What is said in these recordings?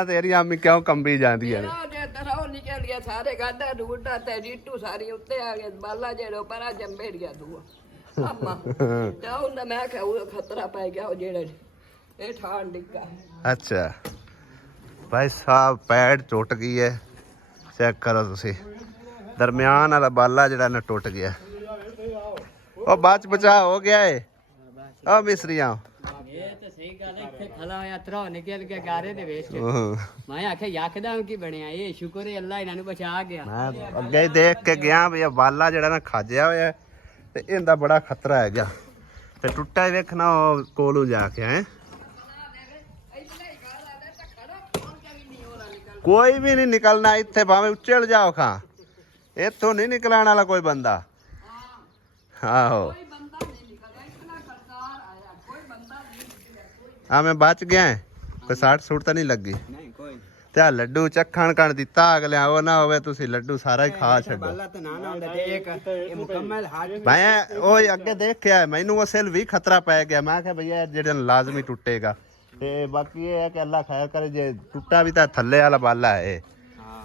ਗੱਲਾਂ ਤੇਰੀਆਂ ਅੰਮੀ ਕਿਉਂ ਕੰਬੀ ਜਾਂਦੀਆਂ ਨੇ? ਉਹ ਨਿਕਲ ਗਿਆ ਸਾਰੇ ਗਾਡਾ ਡੂਡਾ ਤੇ ਰੀਟੂ ਸਾਰੀ ਉੱਤੇ ਆ ਗਏ ਬਾਲਾ ਜਿਹੜੋ ਪਰਾਂ ਜੰਬੇ ਗਿਆ ਦੂਆ ਅੰਮਾ ਤੇ ਉਹਨਾਂ ਮੈਂ ਕਿਹਾ ਉਹ ਖਤਰਾ ਪੈ ਗਿਆ ਉਹ ਜਿਹੜੇ ਇਹ ਠਾਣ ਡਿੱਗਾ। ਅੱਛਾ ਭਾਈ ਸਾਹਿਬ ਪੈੜ ਟੁੱਟ ਗਈ ਹੈ, ਚੈੱਕ ਕਰੋ ਤੁਸੀਂ, ਦਰਮਿਆਨ ਵਾਲਾ ਬਾਲਾ ਜਿਹੜਾ ਨਾ ਟੁੱਟ ਗਿਆ। ਉਹ ਬਾਅਦ ਚ ਬਚਾ ਹੋ ਗਿਆ ਏ। ਉਹ ਮਿਸਰੀਆਂ ਇਹ ਤਾਂ ਸਹੀ ਗੱਲ ਹੈ, ਇੱਥੇ ਖਲਾ ਹੋਇਆ ਤਰਾ ਨਿਕਲ ਕੇ ਗਾਰੇ ਦੇ ਵੇਚ ਕੇ ਮੈਂ ਆਖਿਆ ਯਕਦਮ ਕੀ ਬਣਿਆ, ਇਹ ਸ਼ੁਕਰ ਹੈ ਅੱਲਾ ਇਹਨਾਂ ਨੂੰ ਬਚਾ ਗਿਆ। ਮੈਂ ਅੱਗੇ ਹੀ ਦੇਖ ਕੇ ਗਿਆ ਵੀ ਇਹ ਬਾਲਾ ਜਿਹੜਾ ਨਾ ਖਾਜਿਆ ਹੋਇਆ ਤੇ ਇਹਦਾ ਬੜਾ ਖਤਰਾ ਹੈਗਾ ਤੇ ਟੁੱਟਾ ਹੀ ਵੇਖਣਾ ਉਹ ਕੋਲੋਂ ਜਾ ਕੇ ਹੈ। ਕੋਈ ਵੀ ਨਹੀਂ ਨਿਕਲਣਾ ਇੱਥੇ, ਭਾਵੇਂ ਉੱਚੇ ਜਾਓ ਖਾਂ, ਇੱਥੋਂ ਨਹੀਂ ਨਿਕਲਣ ਵਾਲਾ ਕੋਈ ਬੰਦਾ। ਆਹੋ ਆ ਮੈਂ ਬਚ ਗਿਆ, ਕੋਈ 60 ਸੂਟ ਤਾਂ ਨਹੀਂ ਲੱਗੀ ਤੇ ਆ ਲੱਡੂ ਚੱਖਣ ਕਣ ਦਿੱਤਾ ਅਗਲਿਆਂ, ਉਹ ਨਾ ਹੋਵੇ ਤੁਸੀਂ ਲੱਡੂ ਸਾਰਾ ਹੀ ਖਾ ਛੱਡੋ। ਮੈਂ ਉਹ ਅੱਗੇ ਦੇਖਿਆ, ਮੈਨੂੰ ਅਸਲ ਵੀ ਖਤਰਾ ਪੈ ਗਿਆ। ਮੈਂ ਕਿਹਾ ਭਈਆ ਜਿਹੜਾ ਲਾਜ਼ਮੀ ਟੁੱਟੇਗਾ ਤੇ ਬਾਕੀ ਇਹ ਹੈ ਕਿ ਅੱਲਾ ਖੈਰ ਕਰੇ, ਜੇ ਟੁੱਟਾ ਵੀ ਤਾਂ ਥੱਲੇ ਵਾਲਾ ਬਾਲਾ ਹੈ,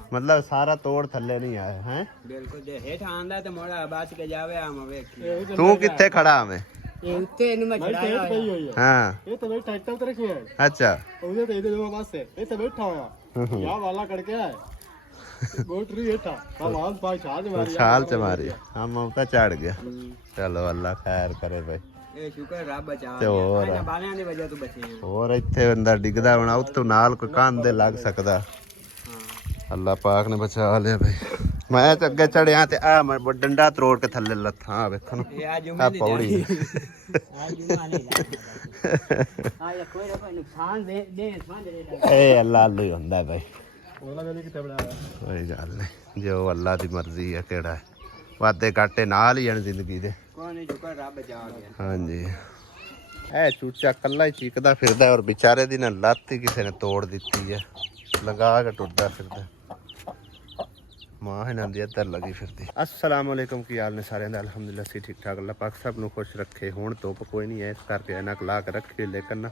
मतलब सारा तोड़ थल्ले नहीं आया है। बिल्कुल जे हेठ आंदा ते मोड़ा बाच के जावे आम वेखी। तू किथे खड़ा हमें? ये उत्ते इनु मैं छड़ाया है। हां ये तो भाई ट्रैक्टर उतर रखे है। अच्छा उधर तो इधर पास से ये तो बैठा होया क्या वाला करके है गोटरी हेठा हम हाथ पाए छाल से मारी हम ऊपर चढ़ गया। चलो अल्लाह खैर करे भाई, ਇਹ ਸ਼ੁਕਰ ਰੱਬ ਬਚਾ ਤੇ ਹੋਰ ਗਿਆ, ਬਾਲਿਆਂ ਦੀ ਵਜ੍ਹਾ ਤੋਂ ਬਚੇ ਹਾਂ। ਹੋਰ ਇੱਥੇ ਅੰਦਰ ਡਿੱਗਦਾ ਹੋਣਾ, ਉੱਤੋਂ ਨਾਲ ਕੋਈ ਕੰਨ ਦੇ ਲੱਗ ਸਕਦਾ। ਅੱਲਾਹ ਪਾਕ ਨੇ ਬਚਾ ਲਿਆ ਭਾਈ। ਮੈਂ ਤੇ ਅੱਗੇ ਚੜਿਆ ਤੇ ਆ ਮੈਂ ਡੰਡਾ ਤੋੜ ਕੇ ਥੱਲੇ ਲੱਥਾਂ ਵੇਖਣ ਆ ਪੌੜੀ। ਆ ਇਹ ਕੋਈ ਨਾ ਕੋਈ ਨੁਕਸਾਨ ਦੇ ਸਮਝ ਇਹ ਅੱਲਾਹ ਲਈ ਹੁੰਦਾ ਭਾਈ, ਉਹਲਾ ਵੇਲੇ ਕਿਤੇ ਬਣਾਇਆ ਕੋਈ ਗੱਲ ਨਹੀਂ, ਜੋ ਅੱਲਾਹ ਦੀ ਮਰਜ਼ੀ ਹੈ। ਕਿਹੜਾ ਵਾਦੇ ਘਾਟੇ ਨਾਲ ਹੀ ਹਨ ਜ਼ਿੰਦਗੀ ਦੇ। ਕੋਈ ਨਹੀਂ ਸ਼ੁਕਰ ਰੱਬ ਬਚਾ ਗਿਆ। ਹਾਂਜੀ ਇਹ ਚੂਚਾ ਕੱਲਾ ਹੀ ਚੀਕਦਾ ਫਿਰਦਾ ਔਰ ਵਿਚਾਰੇ ਦੀ ਨਾ ਲੱਤ ਹੀ ਕਿਸੇ ਨੇ ਤੋੜ ਦਿੱਤੀ ਹੈ, ਲਗਾ ਕੇ ਟੁੱਟਦਾ ਫਿਰਦਾ। ਮਾਂ ਇਹਨਾਂ ਦੀ ਇੱਧਰ ਲੱਗੀ ਫਿਰਦੀ। अस्सलाम वालेकुम, ਕੀ ਹਾਲ ਨੇ ਸਾਰਿਆਂ ਦਾ? ਅਲਹਮਦੁਲਿਲਾ ਸੀ ਠੀਕ ਠਾਕ। ਅੱਲਾਹ ਪਾਕ ਸਭ ਨੂੰ ਖੁਸ਼ ਰੱਖੇ। ਹੁਣ ਧੁੱਪ ਕੋਈ ਨਹੀਂ ਹੈ, ਇਸ ਕਰਕੇ ਐਨਕ ਲਾ ਕੇ ਰੱਖੀ, ਲੇਕਿਨ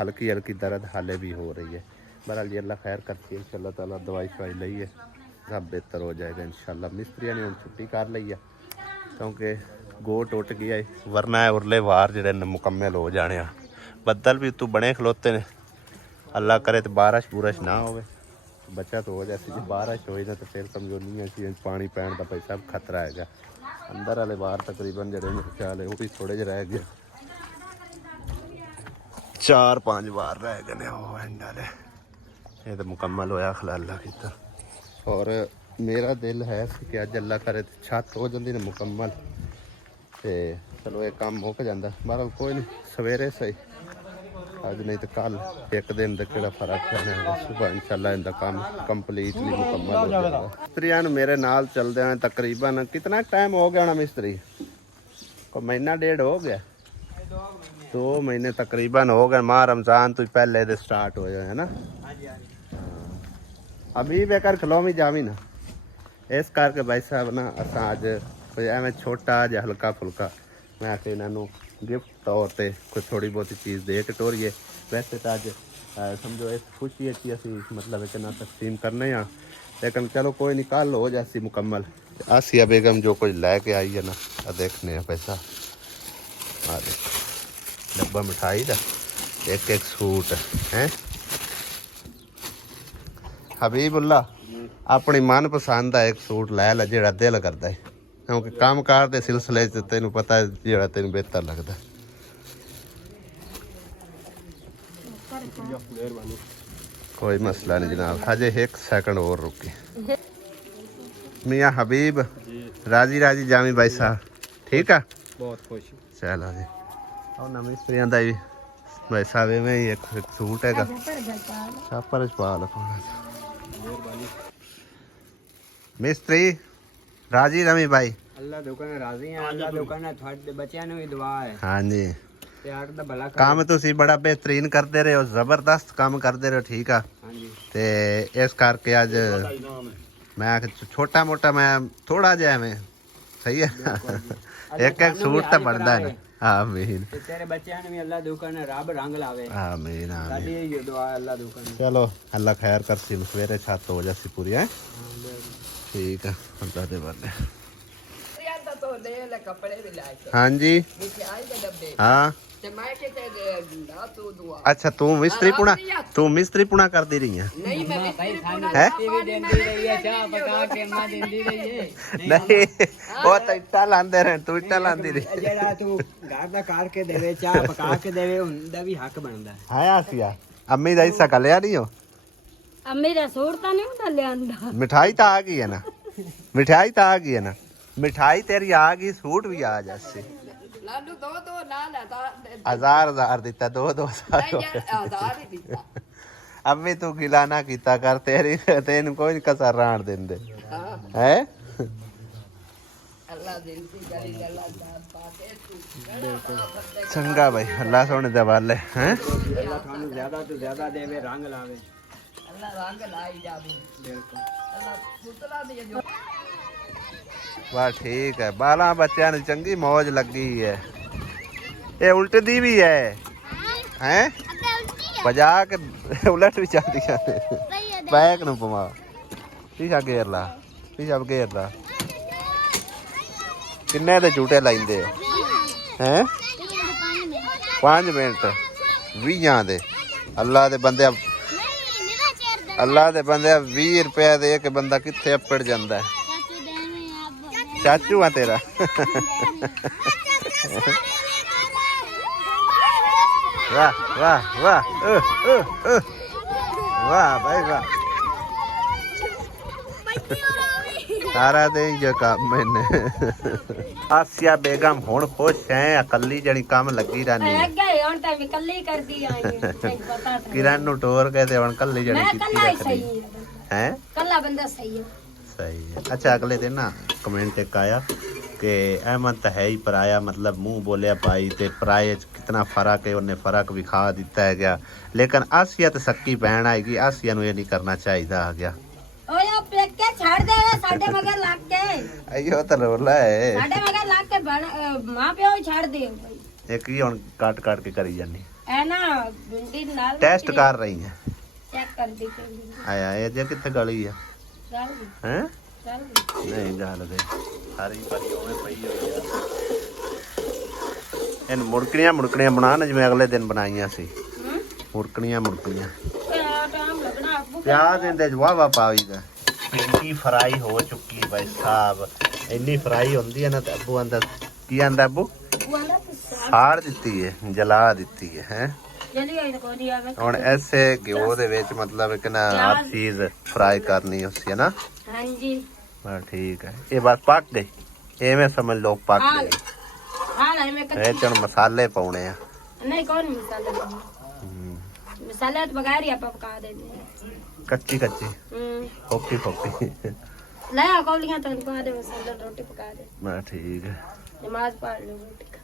ਹਲਕੀ ਹਲਕੀ ਦਰਦ ਹਾਲੇ ਵੀ ਹੋ ਰਹੀ है। बहरहाल जी अल्लाह खैर करके इंशाल्लाह ताला दवाई शवाई ਲਈ है, सब बेहतर हो जाएगा इंशाल्लाह। मिस्त्रियों ने ਹੁਣ छुट्टी कर ਲਈ है क्योंकि गो टुट गया है, वरना उरले वार ਜਿਹੜੇ मुकम्मल हो जाने। ਬੱਦਲ भी तू बने खलोते ने, अल्लाह करे तो बारिश बूरिश ना हो, बचा तो हो जाती। जो बारिश होई ना तो फिर समझो नहीं है, पानी पैन का भाई सब खतरा है। अंदर वाले बाहर तकरीबन जड़े ख्याल है वो भी थोड़े जे रह गए, 4-5 बार रह गए वो एंड वाले। ये तो मुकम्मल होया खलाला किता। और मेरा दिल है कि अज अल्लाह करे छत हो जाती ना मुकम्मल, तो चलो ये काम मुक जाता। बहरहाल कोई नहीं, सवेरे सही, अज नहीं तो कल एक दिन का फर्क है। सुबह इंशाल्लाह इनका काम कंप्लीटली मुकम्मल हो जाएगा। मिस्त्रियां मेरे नाल चलते हैं तकरीबन कितना टाइम हो गया ना मिस्त्री को? महीना डेढ़ हो गया, 2 महीने तकरीबन हो गए। माह रमजान तो पहले दे स्टार्ट हो जाए है ना। अभी बेकार खलोमी जावी ना, इस करके भाई साहब ना असा अज कोई एवं छोटा जहा हल्का फुल्का मैं आके इन्हों गिफ्ट तौर पर कोई थोड़ी बहुत चीज़ दे के टोरीए। वैसे तो अज समझो इस खुशी अच्छी असी मतलब एक ना तकसीम करने हाँ, लेकिन चलो कोई नहीं, कल हो जासी मुकम्मल। आसिया बेगम जो कुछ लैके आई है ना, देखने पैसा आ डब्बा मिठाई का, एक सूट है। हबीबुल्ला अपनी मनपसंद का एक सूट लै ला जो दिल करता है, क्योंकि काम कार के सिलसिले तेन पता है जो तेन बेहतर लगता। कोई मसला नहीं जनाब, हजे 1 सेकंड और रुकी। मियाँ हबीब राजी राजी जामी भाई साहब, ठीक है? बहुत खुश। चलो जी, और ना मिस्त्रियों का भी भाई साहब में ही एक सूट है छापर पा लो। मिस्त्री राजी रमी भाई, अल्लाह दुकान राजी है, अल्लाह दुकान थोड़े बच्चों ने भी दुआ है। हाँ जी, यार दा भला काम तुसी बड़ा बेहतरीन करते रहे हो, जबरदस्त काम करते रहे हो, ठीक है? हां जी। ते इस करके अज मैं छोटा मोटा मैं थोड़ा जिहा मैं सही है एक सूट तो बनता है ना। ਆਮੀਨ ਤੇ ਤੇਰੇ ਬੱਚਿਆਂ ਨੂੰ ਵੀ ਅੱਲਾ ਦੁਕਾਨ ਰੱਬ ਰੰਗ ਲਾਵੇ ਆਮੀਨ ਆਮੀਨ ਸਾਡੀ ਇਹ ਦੁਆ ਹੈ ਅੱਲਾ ਦੁਕਾਨ ਚਲੋ ਅੱਲਾ ਖੈਰ ਕਰਸੀ ਸਵੇਰੇ ਛੱਤ ਹੋ ਜਾਸੀ ਪੂਰੀ ਹੈ ਠੀਕ ਆ ਅੱਲਾ ਦੇ ਬੰਦੇ ਯਾਰ ਤਾਂ ਤੋ ਲੈ ਲੈ ਕੱਪੜੇ ਵੀ ਲੈ ਕੇ ਹਾਂਜੀ ਮਿਠਾਈ ਦੇ ਡੱਬੇ ਹਾਂ ਤੇ ਮੈਂ ਕਿਤੇ ਨਾ ਤੂੰ ਦੁਆ ਅੱਛਾ ਤੂੰ ਮਿਸਤਰੀ ਪੁਣਾ ਕਰਦੀ ਰਹੀ ਆ ਨਹੀਂ ਮੈਂ ਭਾਈ ਸਾਨੂੰ ਹੈ ਰੋਟੀ ਵੀ ਦਿੰਦੀ ਰਹੀ ਹੈ ਚਾਹ ਪਕਾ ਕੇ ਮਾਂ ਦਿੰਦੀ ਰਹੀ ਹੈ ਨਹੀਂ ਉਹ ਤਾਂ ਇੱਟਾਂ ਲਾਉਂਦੇ ਰਹੇ ਤੂੰ ਇੱਟਾਂ ਲਾਉਂਦੀ ਰਹੀ ਜਿਹੜਾ ਤੂੰ ਘਰ ਦਾ ਕਰਕੇ ਦੇਵੇ ਚਾਹ ਪਕਾ ਕੇ ਦੇਵੇ ਹੁੰਦਾ ਵੀ ਹੱਕ ਬਣਦਾ ਆਇਆ ਸੀਆ ਅੰਮੀ ਦਾ ਹਿੱਸਾ ਕੱਲਿਆ ਨਹੀਂ ਹੋ ਅੰਮੀ ਦਾ ਸੂਟ ਤਾਂ ਨਹੀਂ ਹੁੰਦਾ ਲਿਆਂਦਾ ਮਿਠਾਈ ਤਾਂ ਆ ਗਈ ਹੈ ਨਾ ਮਿਠਾਈ ਤੇਰੀ ਆ ਗਈ ਸੂਟ ਵੀ ਆ ਜਾਸੀ ਲਾਲੂ ਦੋ ਨਾ ਲੈ ਤਾਂ ਹਜ਼ਾਰ ਦਿੱਤਾ ਦੋ ਨਹੀਂ ਯਾਰ ਆਧਾਰ ਹੀ ਦਿੱਤਾ ਅੰਮੀ ਤੂੰ ਗਿਲਾ ਨਾ ਕੀਤਾ ਕਰ ਤੈਨੂੰ ਕੋਈ ਕਸਰ ਰਾਣ ਦਿੰਦੇ ਹਾਂ ਹੈ ਅੱਲਾ ਦਿਲ ਦੀ ਗਲੀ ਗੱਲਾਂ ਦਾ ਪਾਤੇ ਚੰਗਾ ਭਾਈ ਅੱਲਾ ਸੋਹਣੇ ਦੇ ਵਾਲੇ ਹੈ ਅੱਲਾ ਤੁਹਾਨੂੰ ਜ਼ਿਆਦਾ ਤੋਂ ਜ਼ਿਆਦਾ ਦੇਵੇ ਰੰਗ ਲਾਵੇ ਅੱਲਾ ਰੰਗ ਲਾਈ ਜਾਵੇ ਬਿਲਕੁਲ ਅੱਲਾ ਪੁੱਤਰਾ ਦੀ ਜੋ ਵਾਹ ਠੀਕ ਹੈ ਬਾਲਾਂ ਬੱਚਿਆਂ ਨੂੰ ਚੰਗੀ ਮौज ਲੱਗੀ ਹੈ ਇਹ ਉਲਟਦੀ ਵੀ ਹੈ ਹੈ ਵਜਾ ਕੇ ਉਲਟ ਵੀ ਜਾਂਦੀਆਂ ਨੇ ਬੈਕ ਨੂੰ ਪਵਾ ਪੀਛਾ ਗੇਰ ਲਾ ਕਿੰਨੇ ਦੇ ਝੂਟੇ ਲਾਈਂਦੇ ਹੈ 5 ਮਿੰਟ 20 ਦੇ ਅੱਲਾ ਦੇ ਬੰਦੇ 20 ਰੁਪਏ ਦੇ ਕੇ ਬੰਦਾ ਕਿੱਥੇ ਅੱਪੜ ਜਾਂਦਾ ਹੈ ਚਾਚੂ ਆ ਤੇਰਾ ਵਾਹ ਭਾਈ ਵਾਹ ਸਾਰਾ ਦੇ ਜੋ ਕੰਮ ਮੈਨੇ ਆਸਿਆ ਬੇਗਮ ਹੁਣ ਖੁਸ਼ ਹੈ ਇਕੱਲੀ ਜਣੀ ਕੰਮ ਲੱਗੀ ਰਹਿਣੀ ਗਏ ਹੁਣ ਤਾਂ ਵੀ ਕੱਲੀ ਕਰਦੀ ਆਈ ਹੈ ਪਤਾ ਤਾਂ ਕਿਰਨ ਨੂੰ ਟੋਰ ਕੇ ਤੇ ਹੁਣ ਇਕੱਲੀ ਜਣੀ ਮੈਂ ਕੀਤੀ ਕੱਲਾ ਹੀ ਰੱਖਦੀ ਸਹੀ ਹੈ ਕੱਲਾ ਬੰਦਾ ਸਹੀ ਹੈ सही है अच्छा अगले दिन ना कमेंट एक आया कि अहमद तो है ही पराया मतलब मुंह बोलिया पाई ते पराए च कितना फर्क है उन्हें फर्क विखा दिता है गया लेकिन आसिया तो सक्की बहन आएगी आसिया नु ये नहीं करना चाहिए आ गया ਓਏ ਪੇਕੇ ਛੱਡ ਦੇ ਸਾਡੇ ਮਗਰ ਲੱਗ ਕੇ अयो तो रोला है ਸਾਡੇ ਮਗਰ ਲੱਗ ਕੇ ਮਾਂ ਪਿਓ ਹੀ ਛੱਡ ਦੇ एक ही हुन काट के करी जानी ਐ ਨਾ ਬਿੰਦੀ ਨਾਲ टेस्ट कर रही है ਚੈੱਕ ਕਰਦੀ ਕਰਦੀ आया ये जे किथे गली है ਗੱਲ ਵੀ हैं ਗੱਲ ਵੀ नहीं गल दे सारी भरी ओवे पई होई है इन मुड़कणियां बनान जिवें अगले दिन बनाईयां सी मुड़कणियां ਟਾਈਮ ਲੱਗਣਾ ਅੱਬੂ प्याज इहदे च वाह पाईदा भिंडी फ्राई हो चुकी भाई साहब इन्नी फ्राई होंदी है ना ते अब्बू आंदा की आंदा अब्बू ਵਾਲਾ ਤੁਸੀਂ फाड़ दित्ती है जला दित्ती है हैं ਜਲਦੀ ਆਈ ਕੋਈ ਨਹੀਂ ਆਵੇ ਹੁਣ ਐਸੇ ਘਿਓ ਦੇ ਵਿੱਚ ਮਤਲਬ ਕਿ ਨਾ ਹਰ ਚੀਜ਼ ਫਰਾਈ ਕਰਨੀ ਉਸੇ ਹੈ ਨਾ ਹਾਂਜੀ ਬਸ ਠੀਕ ਹੈ ਇਹ ਬਸ ਪੱਕ ਗਈ ਐਵੇਂ ਸਮਝ ਲਓ ਪੱਕ ਗਈ ਹਾਂ ਲੈ ਮੈਂ ਇਹ ਚ ਮਸਾਲੇ ਪਾਉਣੇ ਆ ਨਹੀਂ ਕੌਣ ਮਸਾਲੇ ਤਾਂ ਬਗੈਰ ਹੀ ਆਪਾਂ ਪਕਾ ਦਿੰਦੇ ਕੱਚੀ ਫੋਕੀ ਲੈ ਆ ਕੌਲੀਆਂ ਤਾਂ ਪਾ ਦੇ ਮਸਾਲਾ ਰੋਟੀ ਪਕਾ ਦੇ ਬਸ ਠੀਕ ਹੈ नमाज पढ़ लो बेटा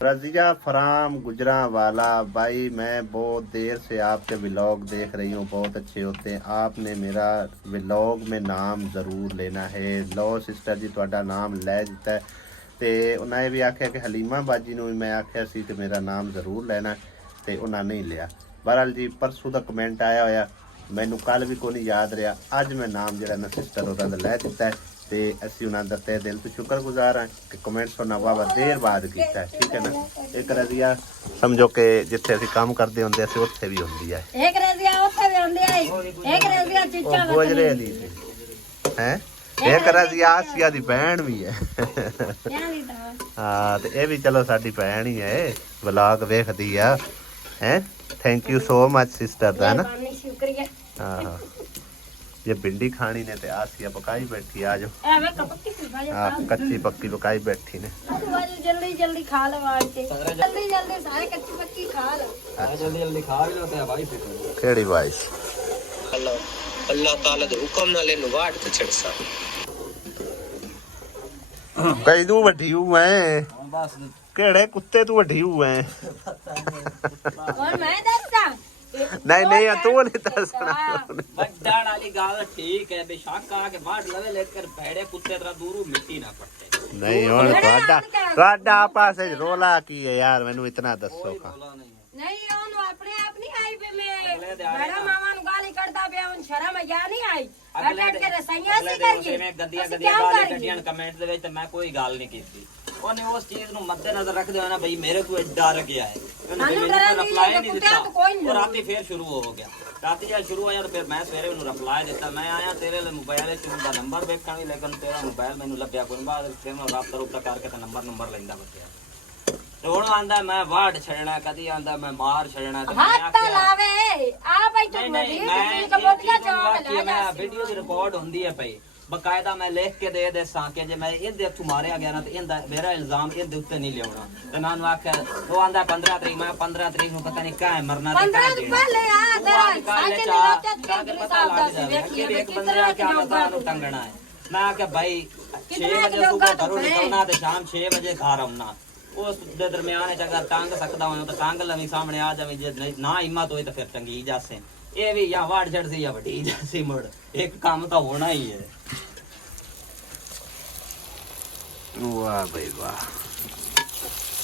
रजिया फराम गुजरांवाला भाई मैं बहुत देर से आपके व्लॉग देख रही हूँ बहुत अच्छे होते हैं आपने मेरा व्लॉग में नाम ज़रूर लेना है लो सिस्टर जी ਤੁਹਾਡਾ नाम ਲੈ ਦਿੱਤਾ ਤੇ ਉਹਨਾਂ ਨੇ ਵੀ ਆਖਿਆ ਕਿ ਹਲੀਮਾ ਬਾਜੀ ਨੂੰ ਵੀ ਮੈਂ ਆਖਿਆ ਸੀ ਕਿ ਮੇਰਾ ਨਾਮ ਜ਼ਰੂਰ ਲੈਣਾ ਤੇ ਉਹਨਾਂ ਨਹੀਂ ਲਿਆ ਬਹਰਾਲ ਜੀ ਪਰਸੋਂ ਦਾ ਕਮੈਂਟ ਆਇਆ ਹੋਇਆ ਮੈਨੂੰ ਕੱਲ ਵੀ ਕੋਈ ਨਹੀਂ ਯਾਦ ਰਿਹਾ ਅੱਜ ਮੈਂ ਨਾਮ ਜਿਹੜਾ ਨਾ ਸਿਸਟਰ ਉਹਨਾਂ ਦਾ ਲੈ ਦਿੱਤਾ ਤੇ ਅਸੀਂ ਉਹਨਾਂ ਦਾ ਤਹਿ ਦਿਲ ਤੋਂ ਸ਼ੁਕਰਗੁਜ਼ਾਰ ਹਾਂ ਕਿ ਕਮੈਂਟ ਸੁਣਨਾ ਵਾਵਾ ਦੇਰ ਬਾਅਦ ਕੀਤਾ ਠੀਕ ਹੈ ਨਾ ਇੱਕ ਰਜ਼ੀਆ ਸਮਝੋ ਕਿ ਜਿੱਥੇ ਅਸੀਂ ਕੰਮ ਕਰਦੇ ਹੁੰਦੇ ਅਸੀਂ ਉੱਥੇ ਵੀ ਹੁੰਦੀ ਹੈ एक रजिया ਉੱਥੇ ਵੀ ਹੁੰਦੀ ਹੈ ਇੱਕ ਰਜ਼ੀਆ ਚਿੱਚਾ ਉਹ ਗੋਜਰੇ ਦੀ ਹੈ ਇੱਕ ਰਜ਼ੀਆ ਆਸੀਆ ਦੀ ਭੈਣ ਵੀ ਹੈ ਯਾਨੀ ਤਾਂ ਹਾਂ ਤੇ ਇਹ ਵੀ ਚਲੋ ਸਾਡੀ ਭੈਣ ਹੀ ਹੈ ਵਲੌਗ ਵੇਖਦੀ ਆ ਹੈ thank you so much sister ਦਾ ਨਾ ਮਿਹਰਬਾਨੀ ਸ਼ੁਕਰੀਆ ਹਾਂ ये भिंडी खानी ने ते आसिया पकाई बैठी आज ਐਵੇਂ ਕਪੱਤੀ ਭਾਈ आप कच्ची पक्की पकाई बैठी ने जल्दी जल्दी खा लो आके जल्दी जल्दी सारे कच्ची पक्की खा लो जल्दी खा भी लेते हैं भाई फिर केड़ी वाइस अल्लाह ताला दे हुक्म नाल इनु वाट ते छड़सा कई तू वड्डी हूं मैं बस केड़े कुत्ते तू वड्डी हूं मैं और मैं दसता नहीं तू नहीं दसना बड्डाण वाली गाल ठीक है बेशक आ के बांट लवे लेकर भेड़े कुत्ते तरह दूर मिट्टी ना पड़ते ਨਹੀਂ ਹੁਣ ਤੁਹਾਡਾ ਆਪਸ ਵਿੱਚ ਰੋਲਾ ਕੀ ਹੈ ਯਾਰ, ਮੈਨੂੰ ਇਤਨਾ ਦੱਸੋ ਕਾ। ਨਹੀਂ ਉਹਨੂੰ ਆਪਣੇ ਆਪ ਨਹੀਂ ਆਈ ਵੀ ਮੈਂ ਬੜਾ ਮਾਮਾ ਨੂੰ ਗਾਲੀ ਕੱਢਦਾ ਪਿਆ, ਹੁਣ ਸ਼ਰਮ ਆ ਨਹੀਂ ਆਈ। ਬੈਠ ਕੇ ਰਸਾਈਆਂ ਸੀ ਕਰੀਏ ਜਿਵੇਂ ਗੰਦੀਆਂ ਗਾਲਾਂ ਕੱਢੀਆਂ ਕਮੈਂਟ ਦੇ ਵਿੱਚ, ਤੇ ਮੈਂ ਕੋਈ ਗੱਲ ਨਹੀਂ ਕੀਤੀ। ਉਹਨੇ ਉਸ ਚੀਜ਼ ਨੂੰ ਮੱਦੇ ਨਜ਼ਰ ਰੱਖਦੇ ਹੋਏ ਨਾ ਬਈ ਮੇਰੇ ਕੋਲ ਡਰ ਗਿਆ ਹੈ, ਉਹਨੇ ਰਿਪਲਾਈ ਨਹੀਂ ਦਿੱਤਾ। ਉਹ ਰਾਤੀ ਫੇਰ ਸ਼ੁਰੂ ਹੋ ਗਿਆ, ਰਾਤੀ ਜਦ ਸ਼ੁਰੂ ਹੋਇਆ ਫਿਰ ਮੈਂ ਸਵੇਰੇ ਉਹਨੂੰ ਰਿਪਲਾਈ ਦਿੱਤਾ। ਮੈਂ ਆਇਆ ਤੇਰੇ ਲਈ ਮੋਬਾਈਲ ਵਿੱਚ ਉਹਦਾ ਨੰਬਰ ਵੇਖਣ ਵੀ, ਲੇਕਿਨ ਤੇਰਾ ਮੋਬਾਈਲ ਮੈਨੂੰ ਲੱਭਿਆ ਕੋਈ। ਬਾਅਦ ਫਿਰ ਮੈਂ ਰਾਬਤਾ ਕਰਕੇ ਤਾਂ ਨੰਬਰ ਲੈਂਦਾ ਬੱਚਿਆ। ਤੇ ਹੁਣ ਆਂਦਾ ਮੈਂ ਵਾੜ ਛੱਡਣਾ, ਕਦੀ ਆਂਦਾ ਮੈਂ ਮਾਰ ਛੱਡਣਾ। ਤੇ ਮੈਂ ਹੱਥ ਲਾਵੇ ਆ ਭਾਈ ਤੂੰ ਨਹੀਂ ਮੈਂ ਵੀਡੀਓ ਦੀ ਰਿਕਾਰਡ ਹੁੰਦੀ ਹੈ ਪਈ ਬਕਾਇਦਾ, ਮੈਂ ਲਿਖ ਕੇ ਦੇ ਸਾਂ ਕਿ ਜੇ ਮੈਂ ਇਹਦੇ ਹੱਥੋਂ ਮਾਰਿਆ ਗਿਆ ਨਾ ਤੇ ਇਹਦਾ ਮੇਰਾ ਇਲਜ਼ਾਮ ਇਹਦੇ ਉੱਤੇ ਨਹੀਂ ਲਿਆਉਣਾ। ਤੇ ਮੈਂ ਉਹਨੂੰ ਆਖਿਆ, ਉਹ ਆਂਦਾ 15 ਤਰੀਕ, ਮੈਂ 15 ਤਰੀਕ ਨੂੰ ਪਤਾ ਨਹੀਂ ਕਾਹ ਮਰਨਾ ਤੇ ਕਾਹ ਦੇਣਾ। ਪਹਿਲੇ ਆ ਤੇਰਾ ਪਤਾ ਲੱਗ ਜਾਵੇ ਕਿ ਇੱਕ ਬੰਦੇ ਆ ਕੇ ਆਉਂਦਾ ਉਹਨੂੰ ਟੰਗਣਾ ਹੈ। ਮੈਂ ਆਖਿਆ ਭਾਈ 6 ਵਜੇ ਸੁਬਹ ਘਰੋਂ ਨਿਕਲਣਾ ਤੇ ਸ਼ਾਮ 6 ਵਜੇ ਘਰ ਆਉਣਾ। ਉਸ ਦੇ ਦਰਮਿਆਨ ਚ ਅਗਰ ਟੰਗ ਸਕਦਾ ਹੋਇਆ ਤਾਂ ਟੰਗ ਲਵੀਂ, ਸਾਹਮਣੇ ਆ ਜਾਵੀਂ। ਜੇ ਨਾ ਹਿੰਮਤ ਹੋਈ ਤਾਂ ਫਿਰ ਟੰਗੀ ਜਾਸੇ। ਇਹ ਵੀ ਜਾਂ ਵਾੜ ਛੱਡ ਸੀ ਜਾਂ ਵੱਡੀ ਜਾਸੀ, ਮੁੜ ਇੱਕ ਕੰਮ ਤਾਂ ਹੋਣਾ ਹੀ ਹੈ। ਵਾਹ ਬਈ ਵਾਹ,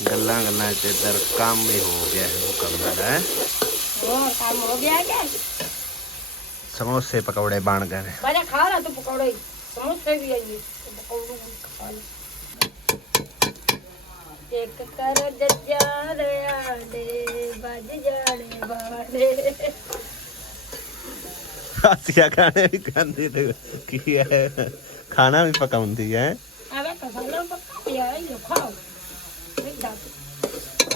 ਗੱਲਾਂ ਗੱਲਾਂ ਚ ਇਧਰ ਕੰਮ ਹੀ ਹੋ ਗਿਆ ਹੈ ਮੁਕੰਮਲ ਹੈ। ਹੋਰ ਕੰਮ ਹੋ ਗਿਆ क्या? समोसे पकौड़े बन गए हैं। बड़ा खा रहा तो पकौड़े समोसे भी आएंगे पकौड़े खा ले। एक कर जज्जा रे आडे बज जाने वाले। आसिया खाने भी खांदी ते की है, खाना भी पकाउंदी है। अबे खाना पकाया ये खाओ।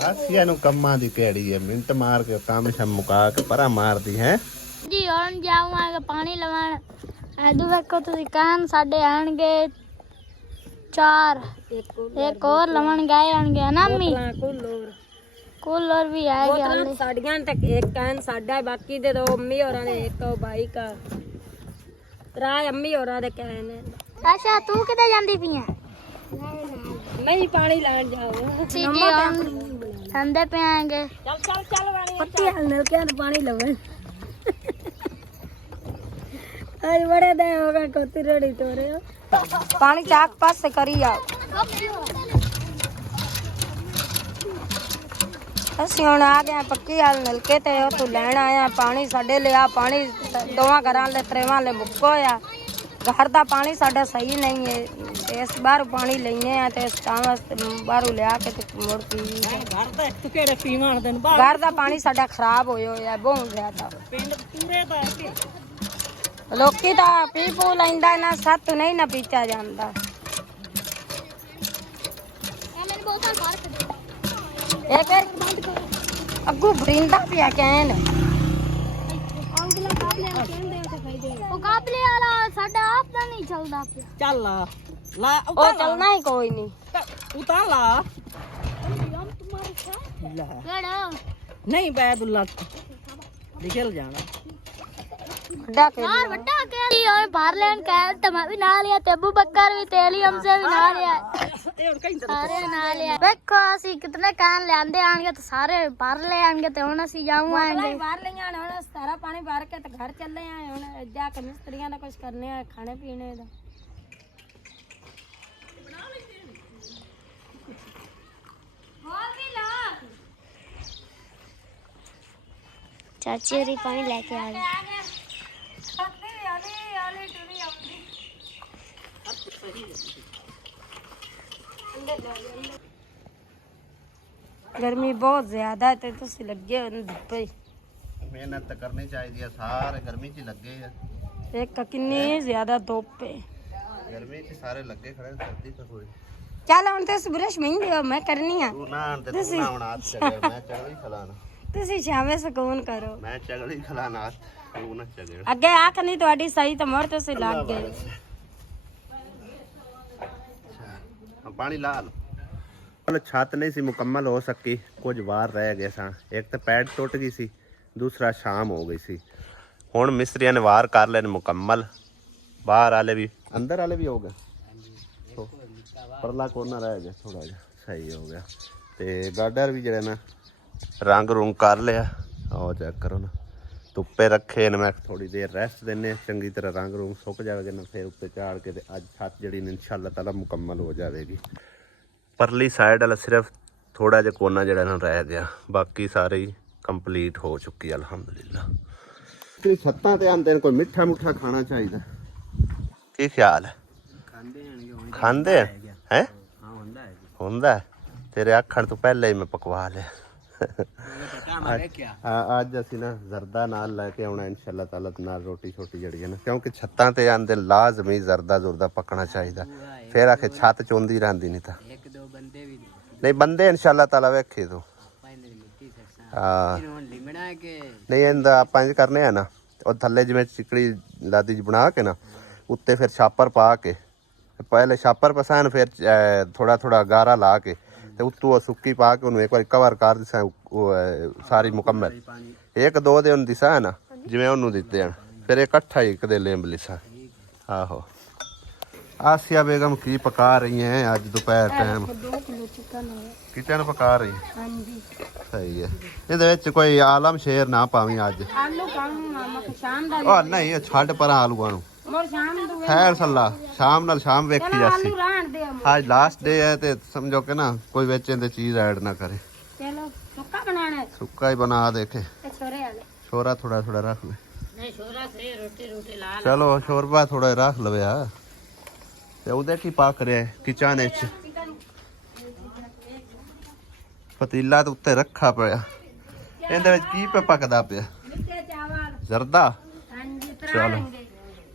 आसिया नु कम्मा दी पेड़ी है, मिनट मार के काम शम मुका के परा मार दी है जी। ਹੁਣ ਜਾਵਾਂਗੇ ਪਾਣੀ ਲਵਾਣ। ਐਦੂ ਵੇਖੋ ਤੁਸੀਂ ਕਾਨ ਸਾਡੇ ਆਣਗੇ 4, ਇੱਕ ਹੋਰ ਲਵਣ ਗਏ ਆਣਗੇ ਨਾ ਮੰਮੀ। ਕੂਲਰ ਵੀ ਆਏਗਾ बोतलां साड़ियां ते एक कैन साडा है, बाकी दे दो अम्मी होरां दे, एक भाई का राय अम्मी होरां दे कैन है। ਅੱਛਾ ਤੂੰ ਕਿੱਥੇ ਜਾਂਦੀ ਪਈ ਆ? नहीं पानी लान जाओ। ਜੀ ਹੁਣ ਸੰਦੇ ਪੇ ਆਏਗੇ। चल चल चल वाणी ਪੱਤੀ ਹਲ ਨਲ ਕੇ ਪਾਣੀ ਲਵਣ। आज बड़े दे होगा कोती रोड़ी तोरे पानी चाक पास से करी आओ। ਅਸੀਂ ਹੁਣ ਆ ਗਏ ਪੱਕੀ ਹਾਲ ਨਲਕੇ ਤੇ ਉਹ ਤੂੰ ਲੈਣ ਆਇਆ ਪਾਣੀ ਸਾਡੇ ਲਿਆ। ਪਾਣੀ ਦੋਵਾਂ ਘਰਾਂ ਲੈ ਤਰੇਵਾਂ ਲੈ ਮੁੱਕੋ ਆ। ਘਰ ਦਾ ਪਾਣੀ ਸਾਡਾ ਸਹੀ ਨਹੀਂ ਹੈ, ਇਸ ਬਾਹਰ ਪਾਣੀ ਲੈਨੇ ਆ ਤੇ ਇਸ ਤਾਂ ਵਾਸਤੇ ਬਾਹਰੋਂ ਲਿਆ ਕੇ ਤੇ ਮੁੜ ਪੀ। ਘਰ ਦਾ ਇੱਕ ਕਿਹੜੇ ਪੀਵਣ ਦੇ ਘਰ ਦਾ ਪਾਣੀ ਸਾਡਾ ਖਰਾਬ ਹੋਇਆ ਹੋਇਆ ਬਹੁਤ ਜ਼ਿਆਦਾ। ਪਿੰਡ ਪੂਰੇ ਦਾ ਲੋਕੀ ਤਾਂ ਪੀ ਪੂ ਲੈਂਦਾ ਨਾ, ਸੱਤ ਨਹੀਂ ਨਾ ਪੀਤਾ ਜਾਂਦਾ। ਇਹ ਫਿਰ ਅੱਗੂ ਭਰਿੰਦਾ ਪਿਆ ਕਹਿਣ ਉਹ ਕਾਬਲੇ ਵਾਲਾ ਸਾਡਾ ਆਪ ਤਾਂ ਨਹੀਂ ਚੱਲਦਾ ਪਿਆ। ਚੱਲ ਲਾ ਉਹ ਚੱਲਣਾ ਹੀ ਕੋਈ ਨਹੀਂ ਉਤਾਰ ਲਾ ਕਿਹੜਾ ਨਹੀਂ ਬੈਦੁੱਲਾ ਨਿਕਲ ਜਾਣਾ ਵੱਡਾ ਕੇ ਯਾਰ ਵੱਡਾ ਕੇ ਓਏ ਬਾਹਰ ਲੈਣ ਕਹਿ ਤਾਂ ਮੈਂ ਵੀ ਨਾਲ ਆ ਤੇ ਅਬੂ ਬੱਕਰ ਵੀ ਤੇਲੀ ਹਮਸੇ ਵੀ ਨਾਲ ਆ। ਸਾਰੇ ਨਾਲ ਆ। ਵੇਖੋ ਅਸੀਂ ਕਿਤਨੇ ਕਾਨ ਲਿਆਂਦੇ ਆਣਗੇ ਤੇ ਸਾਰੇ ਬਾਹਰ ਲੈ ਆਣਗੇ ਤੇ ਹੁਣ ਅਸੀਂ ਜਾਵਾਂਗੇ ਬਾਹਰ ਲੈ ਆਣ। ਹੁਣ ਸਾਰਾ ਪਾਣੀ ਭਰ ਕੇ ਤੇ ਘਰ ਚੱਲੇ ਆ। ਹੁਣ ਜਾ ਕੇ ਮਿਸਤਰੀਆਂ ਦਾ ਕੁਝ ਕਰਨੇ ਆ, ਖਾਣੇ ਪੀਣੇ ਦਾ। ਚਾਚੀ ਹੋਰੀ ਪਾਣੀ ਲੈ ਕੇ ਆ ਗਏ। गर्मी बहुत ज्यादा है ਤੇ ਤੁਸੀਂ ਲੱਗੇ ਹੋ ਧੁੱਪੇ। ਮਿਹਨਤ ਤਾਂ ਕਰਨੀ ਚਾਹੀਦੀ ਆ, ਸਾਰੇ ਗਰਮੀ 'ਚ ਹੀ ਲੱਗੇ ਆ। ਇੱਕ ਕਿੰਨੀ ਜ਼ਿਆਦਾ ਧੁੱਪ ਹੈ ਗਰਮੀ 'ਚ ਸਾਰੇ ਲੱਗੇ ਖੜੇ, ਸਰਦੀ ਤਾਂ ਕੋਈ। ਚੱਲ ਹੁਣ ਤੇ ਬ੍ਰਸ਼ ਮਹਿੰਦੀ ਹੋ ਮੈਂ ਕਰਨੀ ਆ। ਤੂੰ ਨਾ ਤੇ ਤੂੰ ਨਾ ਹੁਣ ਹੱਥ ਚੜੇ, ਮੈਂ ਚਗਲੀ ਖਲਾਣਾ। ਤੁਸੀਂ ਸ਼ਾਮੇ ਸਕੂਨ ਕਰੋ। ਮੈਂ ਚਗਲੀ ਖਲਾਣਾ ਹੱਥ, ਤੂੰ ਨਾ ਚਗੜ। ਅੱਗੇ ਆਖ ਨਹੀਂ ਤੁਹਾਡੀ ਸਹੀ ਤਾਂ ਮੋੜ ਤੁਸੀਂ ਲੱਗ ਗਏ। ਪਾਣੀ ਲਾ ਲਓ। ਮਤਲਬ ਛੱਤ ਨਹੀਂ ਸੀ ਮੁਕੰਮਲ ਹੋ ਸਕੀ, ਕੁਝ ਵਾਰ ਰਹਿ ਗਏ ਸਾਂ। ਇੱਕ ਤਾਂ ਪੈਡ ਟੁੱਟ ਗਈ ਸੀ, ਦੂਸਰਾ ਸ਼ਾਮ ਹੋ ਗਈ ਸੀ। ਹੁਣ ਮਿਸਤਰੀਆਂ ਨੇ ਵਾਰ ਕਰ ਲੈਣ ਮੁਕੰਮਲ। ਬਾਹਰ ਵਾਲੇ ਵੀ ਅੰਦਰ ਵਾਲੇ ਵੀ ਹੋ ਗਏ, ਪਰਲਾ ਕੋਨਾ ਰਹਿ ਗਿਆ ਥੋੜਾ ਜਿਹਾ, ਸਹੀ ਹੋ ਗਿਆ। ਤੇ ਗਾਡਰ ਵੀ ਜਿਹੜਾ ਨਾ ਰੰਗ ਰੁੰਗ ਕਰ ਲਿਆ। ਆਓ ਚੈੱਕ ਕਰੋ ਨਾ, ਧੁੱਪੇ ਰੱਖੇ ਨੇ ਮੈਂ ਥੋੜੀ ਦੇਰ ਰੈਸਟ ਦਿੰਨੇ ਚੰਗੀ ਤਰ੍ਹਾਂ ਰੰਗ ਰੂੰਗ ਸੁੱਕ ਜਾਵੇਗਾ ਨਾ ਫਿਰ ਉੱਤੇ ਝਾੜ ਕੇ ਤੇ ਅੱਜ ਛੱਤ ਜਿਹੜੀ ਨੇ ਇਨਸ਼ਾਅੱਲਾ ਤਾਲਾ ਮੁਕੰਮਲ ਹੋ ਜਾਵੇਗੀ। ਪਰਲੀ ਸਾਈਡ ਵਾਲਾ ਸਿਰਫ ਥੋੜਾ ਜਿਹਾ ਕੋਨਾ ਜਿਹੜਾ ਨਾ ਰਹਿ ਗਿਆ, ਬਾਕੀ ਸਾਰੇ ਹੀ ਕੰਪਲੀਟ ਹੋ ਚੁੱਕੀ ਅਲਹਮਦੁਲਿਲਾ। ਤੇ ਛੱਤਾਂ ਤੇ ਆਂਦੇ ਨੇ ਕੋਈ ਮਿੱਠਾ ਮੁੱਠਾ ਖਾਣਾ ਚਾਹੀਦਾ, ਕੀ ਖਿਆਲ ਹੈ? ਖਾਂਦੇ ਹੈ ਹੈ ਹੁੰਦਾ ਤੇਰੇ ਆਖਣ ਤੋਂ ਪਹਿਲਾਂ ਹੀ ਮੈਂ ਪਕਵਾ ਲਿਆ। ਅੱਜ ਅਸੀਂ ਨਾ ਜ਼ਰਦਾ ਨਾਲ ਲੈ ਕੇ ਆਉਣਾ ਇਨਸ਼ਾਅੱਲਾ ਤਾਲਾ ਨਾਲ ਰੋਟੀ ਛੋਟੀ ਜਿਹੜੀ ਹੈ ਨਾ, ਕਿਉਂਕਿ ਛੱਤਾਂ ਤੇ ਆਂਦੇ ਲਾਜ਼ਮੀ ਜ਼ਰਦਾ ਜ਼ੁਰਦਾ ਪੱਕਣਾ ਚਾਹੀਦਾ, ਫਿਰ ਆਖੇ ਛੱਤ ਚੋਂਦੀ ਰਹਿੰਦੀ ਨਹੀਂ ਤਾਂ ਇੱਕ ਦੋ ਬੰਦੇ ਵੀ ਨਹੀਂ ਬੰਦੇ ਇਨਸ਼ਾਅੱਲਾ ਤਾਲਾ ਵੇਖੇ ਤੂੰ ਲਿਮਣਾ ਕੇ ਨਹੀਂ ਇਹਦਾ ਆਪਾਂ ਇੰਝ ਕਰਨੇ ਆ ਨਾ, ਉਹ ਥੱਲੇ ਜਿਵੇਂ ਚਿਕੜੀ ਲਾਦੀ ਜੀ ਬਣਾ ਕੇ ਨਾ ਉੱਤੇ ਫਿਰ ਛਾਪਰ ਪਾ ਕੇ ਪਹਿਲੇ ਛਾਪਰ ਪਸਾਨ ਫਿਰ ਥੋੜਾ ਥੋੜਾ ਗਾਰਾ ਲਾ ਕੇ ਤੇ ਉੱਤੋਂ ਸੁੱਕੀ ਪਾ ਕੇ ਉਹਨੂੰ ਇੱਕ ਵਾਰੀ ਕਵਰ ਕਰ ਦਿਸਾਂ ਸਾਰੀ ਮੁਕੰਮਲ ਇੱਕ ਦੋ ਦੇ ਉਹਨੂੰ ਦਿਸਾਂ ਨਾ ਜਿਵੇਂ ਉਹਨੂੰ ਦਿੱਤੇ ਹਨ, ਫਿਰ ਇਕੱਠਾ ਹੀ ਇੱਕ ਦੇ ਲੇਂਬ ਲਿਸਾਂ। ਆਹੋ ਆਸਿਆ ਬੇਗਮ ਕੀ ਪਕਾ ਰਹੀ ਹੈ ਅੱਜ ਦੁਪਹਿਰ ਟਾਈਮ? 2 ਕਿਲੋ ਚਿਕਨ ਹੈ। ਕਿਚਨ ਪਕਾ ਰਹੀ ਹਾਂਜੀ ਸਹੀ ਹੈ। ਇਹਦੇ ਵਿੱਚ ਕੋਈ ਆਲਮ ਸ਼ੇਰ ਨਾ ਪਾਵੀਂ ਅੱਜ। ਆਲੂ ਪਾਉਂ ਮਾਮਾ ਸ਼ਾਮ ਦਾ ਉਹ ਨਹੀਂ ਇਹ ਛੱਡ ਪਰਾਂ ਆਲੂਆਂ ਨੂੰ, ਮੋਰ ਸ਼ਾਮ ਨੂੰ ਖੈਰ ਸੱਲਾ ਸ਼ਾਮ ਨਾਲ ਸ਼ਾਮ ਵੇਖੀ ਜਾਸੀ। ਆਲੂ ਰਹਿਣ ਦੇ ਅੱਜ ਲਾਸਟ ਡੇ ਹੈ ਤੇ ਸਮਝੋ ਕਿ ਨਾ ਕੋਈ ਵਿੱਚ ਇਹਦੇ ਚੀਜ਼ ਐਡ ਨਾ ਕਰੇ। ਚਲੋ ਸੁੱਕਾ ਬਣਾਣਾ ਹੈ ਸੁੱਕਾ ਹੀ ਬਣਾ ਦੇਖੇ, ਤੇ ਛੋਰੇ ਵਾਲੇ ਛੋਰਾ ਥੋੜਾ ਥੋੜਾ ਰੱਖ ਲੈ। ਨਹੀਂ ਛੋਰਾ ਸੇ ਰੋਟੀ ਲਾ ਚਲੋ ਸ਼ੋਰਬਾ ਥੋੜਾ ਰੱਖ ਲਵਿਆ ਤੇ ਉਹਦੇ ਕੀ ਪੱਕ ਰਿਹਾ ਕਿਚਨ ਵਿੱਚ? ਪਤੀਲਾ ਤੇ ਉੱਤੇ ਰੱਖਾ ਪਿਆ, ਇਹਦੇ ਵਿੱਚ ਕੀ ਪੱਕਦਾ ਪਿਆ? ਮਿੱਠੇ ਚਾਵਲ ਜ਼ਰਦਾ। ਹਾਂਜੀ ਚਲੋ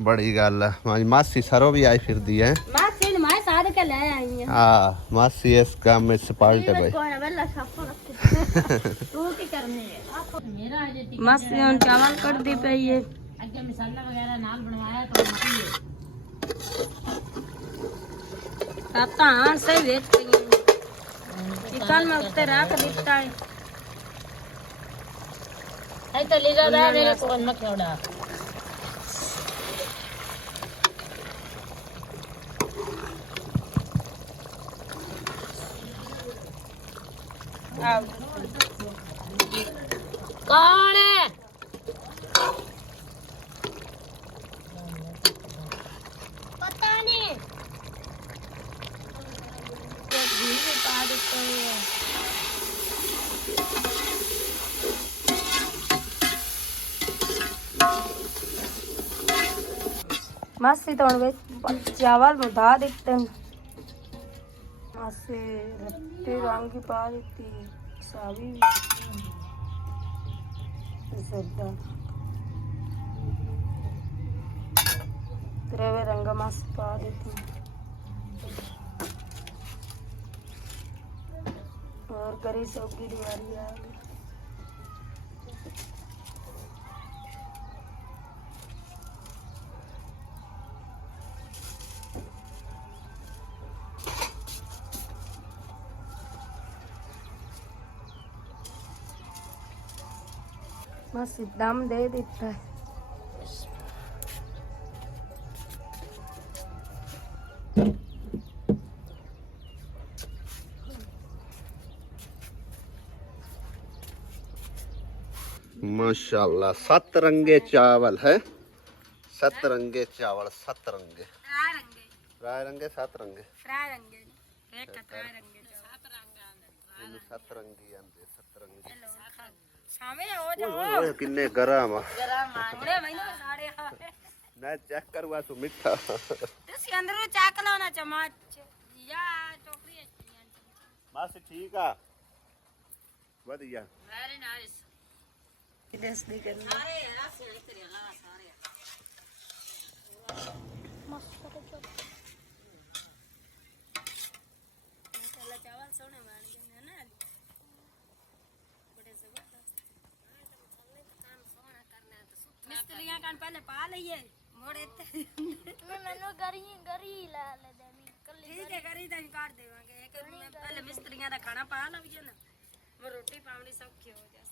ਬੜੀ ਗੱਲ ਹੈ। ਮਾਸੀ ਸਰੋਂ ਵੀ ਆਈ ਫਿਰਦੀ ਹੈ। ਮਾਸੀ ਨੇ ਮੈਂ ਸਾਧ ਕੇ ਲੈ ਆਈ ਹਾਂ। हाँ मासी इस काम में सपाल्ट है भाई। तू की करने है मासी ਹੁਣ ਚਾਵਲ ਕੱਢਦੀ ਪਈ ਹੈ। ਅੱਗੇ ਮਸਾਲਾ ਵਗੈਰਾ ਨਾਲ ਬਣਵਾਇਆ ਤਾਂ ਮੱਕੀ ਹੈ ਤਾਂ ਸਹੀ ਵੇਚ ਗਈ ਚਿਕਨ ਮੈਂ ਉੱਤੇ ਰੱਖ ਦਿੱਤਾ ਹੈ। ਐ ਤਾਂ ਲੈ ਜਾ ਮੇਰੇ ਕੋਲ ਮੱਕੀ ਉਡਾ कौन है? पता नहीं मासी तो चावल बुधा देते मासी रत्ती रंग की पा देती सावी ज़्यादा तेरे रंग मासी पा देती और करी सौगी दिवाली आ गई। बस दम दे देता है। माशाल्लाह सतरंगे चावल है, सतरंगे चावल सतरंगे राय रंगे सतरंगे सतरंगी आंदे सतरंगी शामे हो ओए किन्ने गरम थोड़े महीने में साड़े मैं चेक करवा तो मिठा तुसी अंदर चेक लो ना चम्मच या टोकरी बस ठीक आ बढ़िया वेरी नाइस दिस दी करनी सारे रासे इतरे ला सारे मस्त मसाला चावल सोने बन गए ना बड़े जबरदस्त काम सोना करना है तो मिस्त्रियां कान पहले पा लइए मोड़े मैंने गरी ला ले देनी ठीक है करी तन काट देवांगे एक पहले मिस्त्रियां दा खाना पा लविए ना वो रोटी पावनी सौखी हो जाए।